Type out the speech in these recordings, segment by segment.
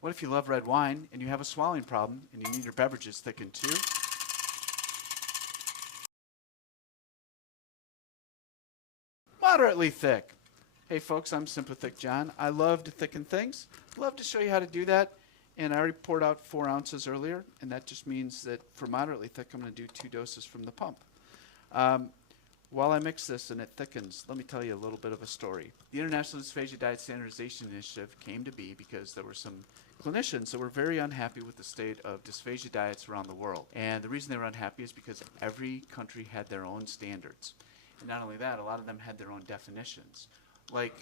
What if you love red wine and you have a swallowing problem and you need your beverages thickened too? Moderately thick. Hey folks, I'm SimplyThickJohn. I love to thicken things. Love to show you how to do that. And I already poured out 4 ounces earlier, and that just means that for moderately thick, I'm going to do 2 doses from the pump. While I mix this and it thickens, let me tell you a little bit of a story. The International Dysphagia Diet Standardization Initiative came to be because there were some clinicians that were very unhappy with the state of dysphagia diets around the world. And the reason they were unhappy is because every country had their own standards. And not only that, a lot of them had their own definitions. Like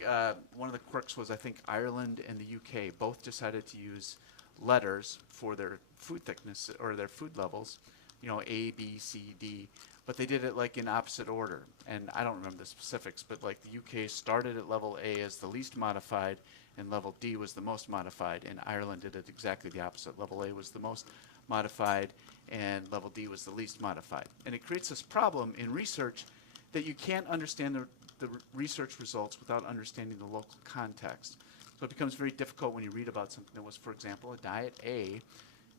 one of the quirks was, I think, Ireland and the UK both decided to use letters for their food thickness or their food levels, you know, A, B, C, D, but they did it like in opposite order. And I don't remember the specifics, but like the UK started at level A as the least modified and level D was the most modified, and Ireland did it exactly the opposite. Level A was the most modified and level D was the least modified. And it creates this problem in research that you can't understand the research results without understanding the local context. So it becomes very difficult when you read about something that was, for example, a diet A,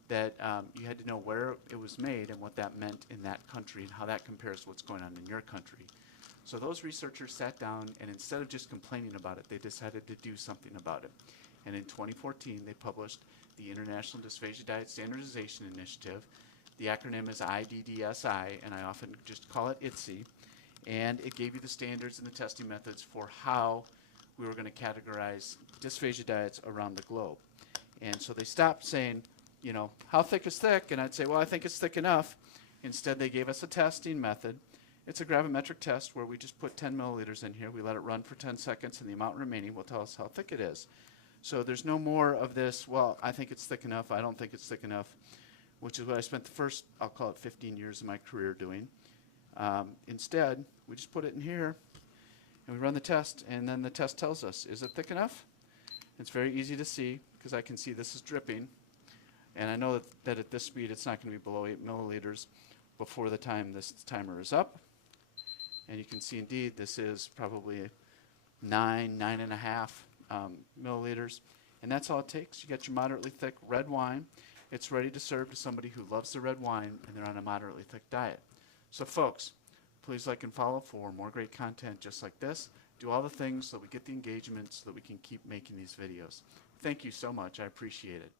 that you had to know where it was made and what that meant in that country and how that compares to what's going on in your country. So those researchers sat down, and instead of just complaining about it, they decided to do something about it. And in 2014, they published the International Dysphagia Diet Standardization Initiative. The acronym is IDDSI, and I often just call it IDDSI. And it gave you the standards and the testing methods for how we were going to categorize dysphagia diets around the globe. And so they stopped saying, you know, how thick is thick? And I'd say, well, I think it's thick enough. Instead, they gave us a testing method. It's a gravimetric test where we just put 10 milliliters in here. We let it run for 10 seconds, and the amount remaining will tell us how thick it is. So there's no more of this, well, I think it's thick enough, I don't think it's thick enough, which is what I spent the first, I'll call it 15 years of my career doing. Instead, we just put it in here, and we run the test, and then the test tells us, is it thick enough? It's very easy to see, because I can see this is dripping, and I know that at this speed it's not going to be below 8 milliliters before the time this timer is up. And you can see indeed this is probably 9.5 milliliters, and that's all it takes. You get your moderately thick red wine. It's ready to serve to somebody who loves the red wine and they're on a moderately thick diet. So folks, please like and follow for more great content just like this. Do all the things so we get the engagement so that we can keep making these videos. Thank you so much. I appreciate it.